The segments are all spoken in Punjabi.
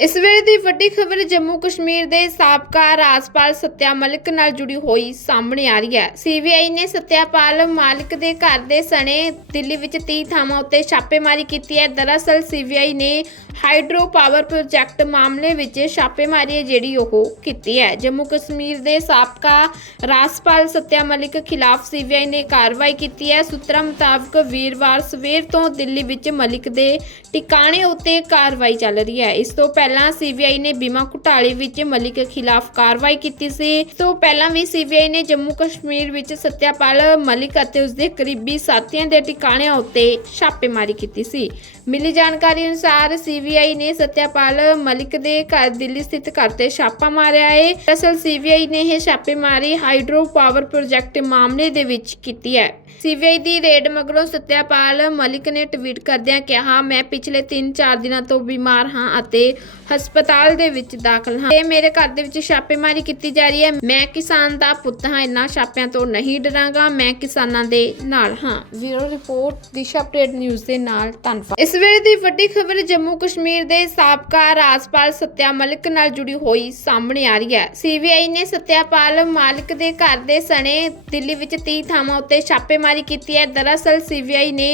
ਇਸ ਵੇਲੇ ਦੀ ਵੱਡੀ ਖਬਰ ਜੰਮੂ ਕਸ਼ਮੀਰ ਦੇ ਸਾਬਕਾ ਰਾਜਪਾਲ ਸਤਿਆ ਮਲਿਕ ਨਾਲ ਜੁੜੀ ਹੋਈ ਸਾਹਮਣੇ ਆ ਰਹੀ ਹੈ। ਸੀਬੀਆਈ ਨੇ ਸਤਿਆਪਾਲ ਮਾਲਿਕ ਦੇ ਘਰ ਦੇ ਸਣੇ ਦਿੱਲੀ ਵਿੱਚ 30 ਥਾਵਾਂ ਉੱਤੇ ਛਾਪੇਮਾਰੀ ਕੀਤੀ ਹੈ। ਦਰਅਸਲ ਸੀਬੀਆਈ ਨੇ ਹਾਈਡਰੋ ਪਾਵਰ ਪ੍ਰੋਜੈਕਟ ਮਾਮਲੇ ਵਿੱਚ ਛਾਪੇਮਾਰੀ ਜਿਹੜੀ ਉਹ ਕੀਤੀ ਹੈ। ਜੰਮੂ ਕਸ਼ਮੀਰ ਦੇ ਸਾਬਕਾ ਰਾਜਪਾਲ ਸਤਿਆ ਮਲਿਕ ਖਿਲਾਫ ਸੀਬੀਆਈ ਨੇ ਕਾਰਵਾਈ ਕੀਤੀ ਹੈ। ਸੂਤਰਾਂ ਮੁਤਾਬਕ ਵੀਰਵਾਰ ਸਵੇਰ ਤੋਂ ਦਿੱਲੀ ਵਿੱਚ ਮਲਿਕ ਦੇ ਟਿਕਾਣੇ ਉੱਤੇ ਕਾਰਵਾਈ ਚੱਲ ਰਹੀ ਹੈ। ਇਸ ਤੋਂ ਪਹਿਲਾਂ ਸੀਬੀਆਈ ਨੇ ਬੀਮਾ ਘੁਟਾਲੇ ਵਿੱਚ ਮਲਿਕ ਖਿਲਾਫ ਕਾਰਵਾਈ ਕੀਤੀ ਸੀ। ਇਸ ਤੋਂ ਪਹਿਲਾਂ ਵੀ ਸੀਬੀਆਈ ਨੇ ਜੰਮੂ ਕਸ਼ਮੀਰ ਵਿੱਚ ਸਤਿਆਪਾਲ ਮਲਿਕ ਅਤੇ ਉਸਦੇ ਕਰੀਬੀ ਸਾਥੀਆਂ ਦੇ ਟਿਕਾਣਿਆਂ ਉੱਤੇ ਛਾਪੇਮਾਰੀ ਕੀਤੀ ਸੀ। ਮਿਲੀ ਜਾਣਕਾਰੀ ਅਨੁਸਾਰ ਸੀਬੀਆਈ ਨੇ ਸਤਿਆਪਾਲ ਮਲਿਕ ਦੇ ਘਰ ਦਿੱਲੀ ਸਥਿਤ ਘਰ ਤੇ ਛਾਪਾ ਮਾਰਿਆ ਹੈ ਦਰਅਸਲ ਸੀਬੀਆਈ ਨੇ ਇਹ ਛਾਪੇਮਾਰੀ ਹਾਈਡਰੋ ਪਾਵਰ ਪ੍ਰੋਜੈਕਟ ਮਾਮਲੇ ਦੇ ਵਿੱਚ ਕੀਤੀ ਹੈ। ਸੀਬੀਆਈ ਦੀ ਰੇਡ ਮਗਰੋਂ ਸਤਿਆਪਾਲ ਮਲਿਕ ਨੇ ਟਵੀਟ ਕਰਦਿਆਂ ਕਿਹਾ, ਮੈਂ ਪਿਛਲੇ 3-4 ਦਿਨਾਂ ਤੋਂ ਬਿਮਾਰ ਹਾਂ ਅਤੇ ਹਸਪਤਾਲ ਦੇ ਵਿੱਚ ਦਾਖਲ ਹਾਂ। ਤੇ ਮੇਰੇ ਘਰ ਦੇ ਵਿੱਚ ਛਾਪੇਮਾਰੀ ਕੀਤੀ ਜਾ ਰਹੀ ਹੈ। ਮੈਂ ਕਿਸਾਨ ਦਾ ਪੁੱਤ ਹਾਂ। ਇਨ੍ਹਾਂ ਛਾਪਿਆਂ ਤੋਂ ਨਹੀਂ ਡਰਾਂਗਾ। ਮੈਂ ਕਿਸਾਨਾਂ ਦੇ ਨਾਲ ਹਾਂ। Zero report, Disha update news ਦੇ ਨਾਲ ਧੰਨਵਾਦ। ਇਸ ਵੇਲੇ ਦੀ ਵੱਡੀ ਖਬਰ ਜੰਮੂ ਕਸ਼ਮੀਰ ਕਸ਼ਮੀਰ ਦੇ ਸਾਬਕਾ ਰਾਜਪਾਲ ਸਤਿਆ ਮਲਿਕ ਨਾਲ ਜੁੜੀ ਹੋਈ ਸਾਹਮਣੇ ਆ ਰਹੀ ਹੈ। ਸੀਬੀਆਈ ਨੇ ਸਤਿਆਪਾਲ ਮਾਲਿਕ ਦੇ ਘਰ ਦੇ ਸਣੇ ਦਿੱਲੀ ਵਿੱਚ 30 ਥਾਵਾਂ ਉੱਤੇ ਛਾਪੇਮਾਰੀ ਕੀਤੀ ਹੈ। ਦਰਅਸਲ ਸੀਬੀਆਈ ਨੇ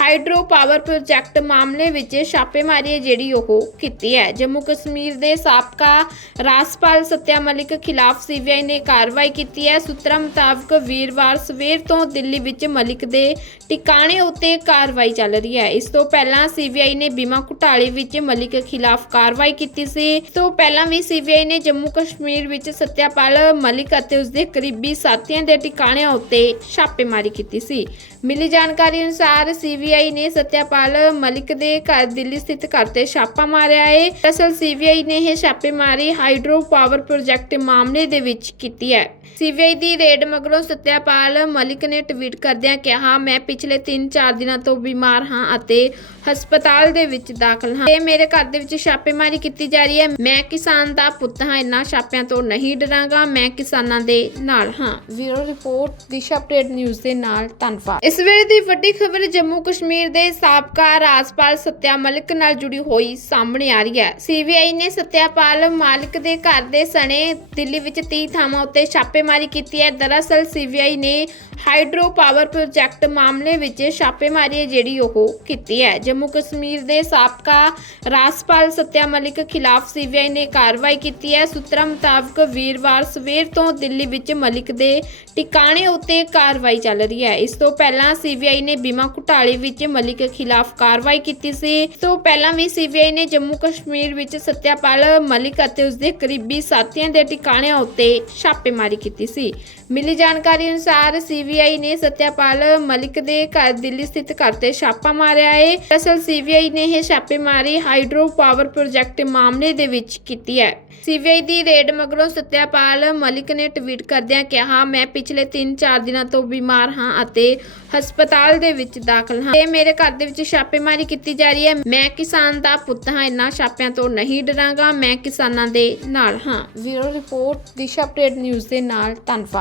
ਹਾਈਡਰੋ ਪਾਵਰ ਪ੍ਰੋਜੈਕਟ ਮਾਮਲੇ ਵਿੱਚ ਛਾਪੇਮਾਰੀ ਜਿਹੜੀ ਉਹ ਕੀਤੀ ਹੈ। ਜੰਮੂ ਕਸ਼ਮੀਰ ਦੇ ਸਾਬਕਾ ਰਾਜਪਾਲ ਸਤਿਆ ਮਲਿਕ ਖਿਲਾਫ ਸੀਬੀਆਈ ਨੇ ਕਾਰਵਾਈ ਕੀਤੀ ਹੈ। ਸੂਤਰਾਂ ਮੁਤਾਬਕ ਵੀਰਵਾਰ ਸਵੇਰ ਤੋਂ ਦਿੱਲੀ ਵਿੱਚ ਮਲਿਕ ਦੇ ਟਿਕਾਣੇ ਉੱਤੇ ਕਾਰਵਾਈ ਚੱਲ ਰਹੀ ਹੈ। ਇਸ ਤੋਂ ਪਹਿਲਾਂ ਸੀਬੀਆਈ ਨੇ ਬੀਮਾ ਘੁਟਾਲੇ ਵਿੱਚ ਮਲਿਕ ਖਿਲਾਫ ਕਾਰਵਾਈ ਕੀਤੀ ਸੀ। ਇਸ ਤੋਂ ਪਹਿਲਾਂ ਵੀ ਸੀਬੀਆਈ ਨੇ ਜੰਮੂ ਕਸ਼ਮੀਰ ਵਿੱਚ ਸਤਿਆਪਾਲ ਮਲਿਕ ਅਤੇ ਉਸਦੇ ਕਰੀਬੀ ਸਾਥੀਆਂ ਦੇ ਟਿਕਾਣਿਆਂ ਉੱਤੇ ਛਾਪੇਮਾਰੀ ਕੀਤੀ ਸੀ। ਮਿਲੀ ਜਾਣਕਾਰੀ ਅਨੁਸਾਰ ਸੀਬੀਆਈ ਨੇ ਸਤਿਆਪਾਲ ਮਲਿਕ ਦੇ ਘਰ ਦਿੱਲੀ ਸਥਿਤ ਘਰ ਤੇ ਛਾਪਾ ਮਾਰਿਆ ਹੈ ਦਰਅਸਲ ਸੀਬੀਆਈ ਨੇ ਇਹ ਛਾਪੇਮਾਰੀ ਹਾਈਡਰੋ ਪਾਵਰ ਪ੍ਰੋਜੈਕਟ ਮਾਮਲੇ ਦੇ ਵਿੱਚ ਕੀਤੀ ਹੈ। ਸੀਬੀਆਈ ਦੀ ਰੇਡ ਮਗਰੋਂ ਸਤਿਆਪਾਲ ਮਲਿਕ ਨੇ ਟਵੀਟ ਕਰਦਿਆਂ ਕਿਹਾ, ਮੈਂ ਪਿਛਲੇ 3-4 ਦਿਨਾਂ ਤੋਂ ਬਿਮਾਰ ਹਾਂ ਅਤੇ ਹਸਪਤਾਲ ਦੇ ਵਿੱਚ ਦਾਖਲ ਹਾਂ। ਤੇ ਮੇਰੇ ਘਰ ਦੇ ਵਿੱਚ ਛਾਪੇਮਾਰੀ ਕੀਤੀ ਜਾ ਰਹੀ ਹੈ। ਮੈਂ ਕਿਸਾਨ ਦਾ ਪੁੱਤ ਹਾਂ। ਇਨ੍ਹਾਂ ਛਾਪਿਆਂ ਤੋਂ ਨਹੀਂ ਡਰਾਂਗਾ। ਮੈਂ ਕਿਸਾਨਾਂ ਦੇ ਨਾਲ ਹਾਂ। Zero report, Disha update news ਦੇ ਨਾਲ ਧੰਨਵਾਦ। ਇਸ ਵੇਲੇ ਦੀ ਵੱਡੀ ਖਬਰ ਜੰਮੂ ਕਸ਼ਮੀਰ ਦੇ ਸਾਬਕਾ ਰਾਜਪਾਲ ਸਤਿਆ ਮਲਿਕ ਨਾਲ ਜੁੜੀ ਹੋਈ ਸਾਹਮਣੇ ਆ ਰਹੀ ਹੈ। ਸੀਬੀਆਈ ਨੇ ਸਤਿਆਪਾਲ ਮਾਲਿਕ ਦੇ ਘਰ ਦੇ ਸਣੇ ਦਿੱਲੀ ਵਿੱਚ 30 ਥਾਵਾਂ ਉੱਤੇ ਛਾਪੇਮਾਰੀ ਕੀਤੀ ਹੈ। ਦਰਅਸਲ ਸੀਬੀਆਈ ਨੇ ਹਾਈਡਰੋ ਪਾਵਰ ਪ੍ਰੋਜੈਕਟ ਮਾਮਲੇ ਵਿੱਚ ਛਾਪੇਮਾਰੀ ਜਿਹੜੀ ਉਹ ਕੀਤੀ ਹੈ। ਜੰਮੂ ਕਸ਼ਮੀਰ ਦੇ ਸਾਬਕਾ ਰਾਜਪਾਲ ਸਤਿਆ ਮਲਿਕ ਖਿਲਾਫ ਸੀਬੀਆਈ ਨੇ ਕਾਰਵਾਈ ਕੀਤੀ ਹੈ। ਸੂਤਰਾਂ ਮੁਤਾਬਕ ਵੀਰਵਾਰ ਸਵੇਰ ਤੋਂ ਦਿੱਲੀ ਵਿੱਚ ਮਲਿਕ ਦੇ ਟਿਕਾਣੇ ਉੱਤੇ ਕਾਰਵਾਈ ਚੱਲ ਰਹੀ ਹੈ। ਇਸ ਤੋਂ ਪਹਿਲਾਂ ਸੀਬੀਆਈ ਨੇ ਬੀਮਾ ਘੁਟਾਲੇ ਵਿੱਚ ਮਲਿਕ ਖਿਲਾਫ ਕਾਰਵਾਈ ਕੀਤੀ ਸੀ। ਤੋਂ ਪਹਿਲਾਂ ਵੀ ਸੀਬੀਆਈ ਨੇ ਜੰਮੂ ਕਸ਼ਮੀਰ ਵਿੱਚ ਸਤਿਆਪਾਲ ਮਲਿਕ ਅਤੇ ਉਸਦੇ ਕਰੀਬੀ ਸਾਥੀਆਂ ਦੇ ਟਿਕਾਣਿਆਂ ਉੱਤੇ ਛਾਪੇਮਾਰੀ ਕੀਤੀ ਸੀ। ਮਿਲੀ ਜਾਣਕਾਰੀ ਅਨੁਸਾਰ ਸੀਬੀਆਈ ਨੇ ਸਤਿਆਪਾਲ ਮਲਿਕ ਦੇ ਘਰ ਦਿੱਲੀ ਸਥਿਤ ਘਰ ਤੇ ਛਾਪਾ ਮਾਰਿਆ ਹੈ ਦਰਅਸਲ ਸੀਬੀਆਈ ਨੇ ਇਹ ਛਾਪੇਮਾਰੀ ਹਾਈਡਰੋ ਪਾਵਰ ਪ੍ਰੋਜੈਕਟ ਮਾਮਲੇ ਦੇ ਵਿੱਚ ਕੀਤੀ ਹੈ। ਸੀਬੀਆਈ ਦੀ ਰੇਡ ਮਗਰੋਂ ਸਤਿਆਪਾਲ ਮਲਿਕ ਨੇ ਟਵੀਟ ਕਰਦਿਆਂ ਕਿਹਾ, ਮੈਂ ਪਿਛਲੇ 3-4 ਦਿਨਾਂ ਤੋਂ ਬਿਮਾਰ ਹਾਂ ਅਤੇ ਹਸਪਤਾਲ ਦੇ ਵਿੱਚ ਦਾਖਲ ਹਾਂ। ਤੇ ਮੇਰੇ ਘਰ ਦੇ ਵਿੱਚ ਛਾਪੇਮਾਰੀ ਕੀਤੀ ਜਾ ਰਹੀ ਹੈ। ਮੈਂ ਕਿਸਾਨ ਦਾ ਪੁੱਤ ਹਾਂ ਇਨ੍ਹਾਂ ਛਾਪਿਆਂ ਤੋਂ ਨਹੀਂ ਡਰਾਂਗਾ। ਮੈਂ ਕਿਸਾਨਾਂ ਦੇ ਨਾਲ ਹਾਂ। ਵੀਰੋ ਰਿਪੋਰਟ, ਦਿਸ਼ਾ ਅਪਡੇਟ ਨਿਊਜ਼ ਦੇ ਨਾਲ, ਧੰਨਵਾਦ।